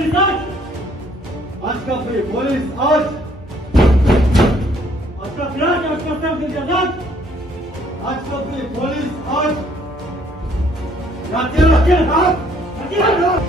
Polis aç! Aç kapıyı polis aç. Aç kapıyı aç! Açmazsan kıracağız aç! Aç kapıyı polis aç. Yat yere! Yat yere! Yat yere!